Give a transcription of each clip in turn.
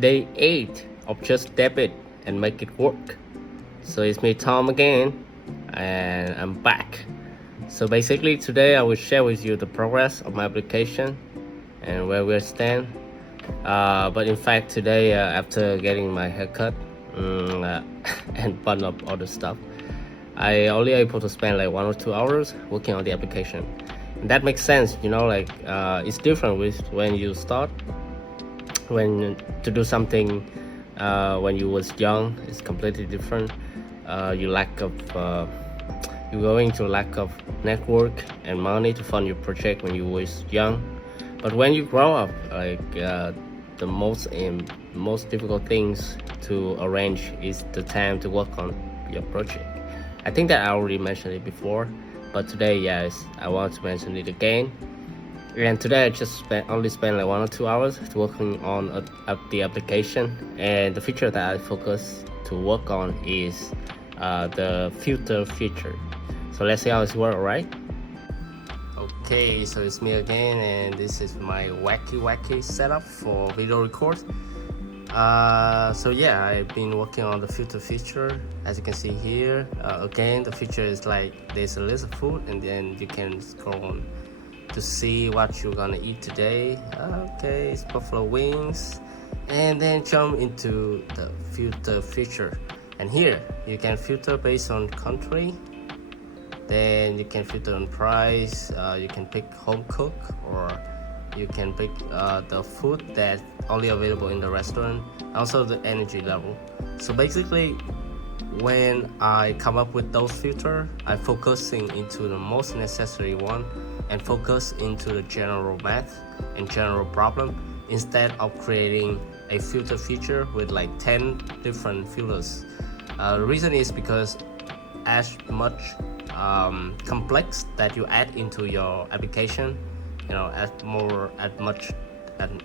Day 8 of Just Debit and Make It Work. So it's me, Tom, again, and I'm back. So basically today I will share with you the progress of my application and where we stand. But in fact today, after getting my haircut and button up all the stuff, I only able to spend like 1 or 2 hours working on the application. And that makes sense, it's different with when you start. When to do something when you was young, it's completely different. You're going to lack of network and money to fund your project when you was young. But when you grow up, the most difficult things to arrange is the time to work on your project. I think that I already mentioned it before, but today, yes, I want to mention it again. And today I just only spent like 1 or 2 hours working on the application, and the feature that I focus to work on is the filter feature. So let's see how it's work, alright? Okay, so it's me again, and this is my wacky setup for video record. So yeah, I've been working on the filter feature. As you can see here, again, the feature is like there's a list of food, and then you can scroll on to see what you're gonna eat today. Okay, it's buffalo wings, and then jump into the filter feature. And here you can filter based on country, then you can filter on price. You can pick home cook, or you can pick the food that's only available in the restaurant, also the energy level. So basically, when I come up with those filters, I focusing into the most necessary one and focus into the general math and general problem, instead of creating a filter feature with like 10 different filters. The reason is because as much complex that you add into your application,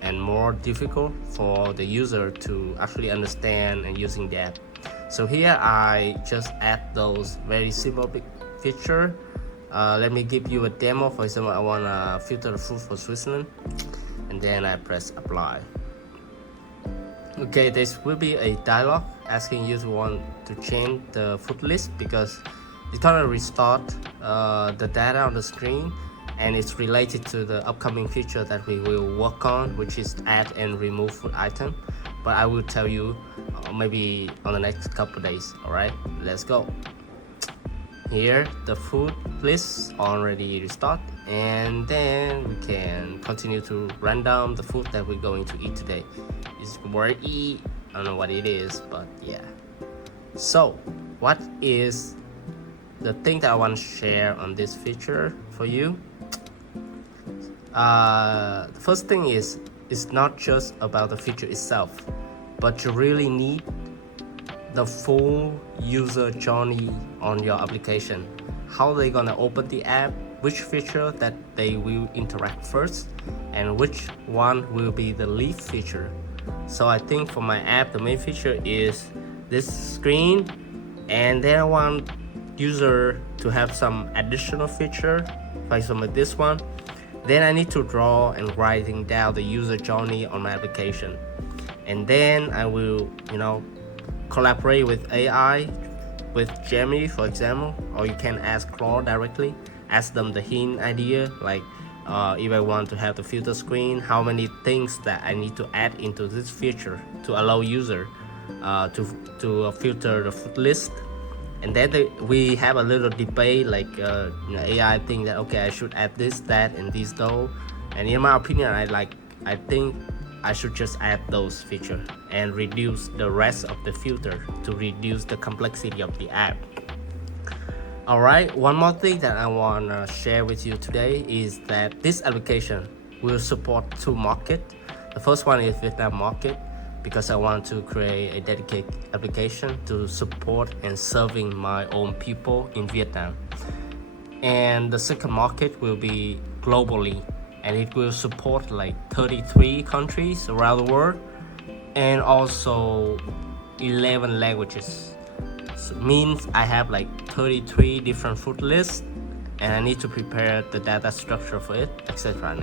and more difficult for the user to actually understand and using the app. So here I just add those very simple feature. Let me give you a demo. For example, I want to filter the food for Switzerland, and then I press apply. Okay, this will be a dialog asking you to want to change the food list, because it's gonna restart the data on the screen, and it's related to the upcoming feature that we will work on, which is add and remove food item. But I will tell you maybe on the next couple days. Alright, let's go. Here the food list already restart, and then we can continue to run down the food that we're going to eat today. It's word E, I don't know what it is, but yeah. So what is the thing that I want to share on this feature for you? The first thing is, it's not just about the feature itself, but you really need the full user journey on your application. How they gonna open the app, which feature that they will interact first, and which one will be the lead feature. So I think for my app, the main feature is this screen, and then I want user to have some additional feature, for example this one. Then I need to draw and writing down the user journey on my application, and then I will collaborate with AI, with Gemini for example, or you can ask Claude directly, ask them the hint idea, like if I want to have the filter screen, how many things that I need to add into this feature to allow user to filter the food list. And then we have a little debate, like AI think that okay, I should add this, that, and this though, and in my opinion, I think I should just add those features and reduce the rest of the filter to reduce the complexity of the app. Alright, one more thing that I want to share with you today is that this application will support 2 markets. The first one is Vietnam market, because I want to create a dedicated application to support and serving my own people in Vietnam. And the second market will be globally, and it will support like 33 countries around the world, and also 11 languages. So it means I have like 33 different food lists, and I need to prepare the data structure for it, etc.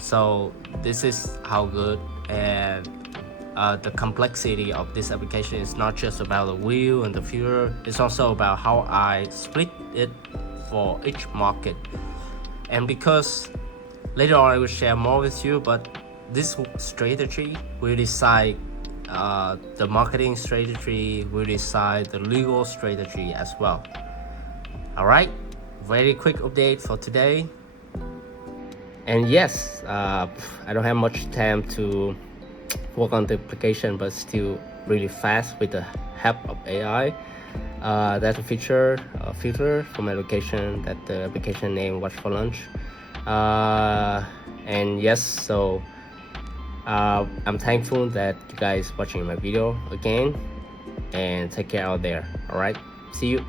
So this is how good and the complexity of this application is not just about the wheel and the fuel, it's also about how I split it for each market. And because later on I will share more with you, but this strategy will decide the marketing strategy, will decide the legal strategy as well. Alright, very quick update for today. And yes, I don't have much time to work on the application, but still really fast with the help of AI. That's a filter for my location, that the application name Watch for Lunch. And yes, so I'm thankful that you guys watching my video again, and take care out there. All right, see you.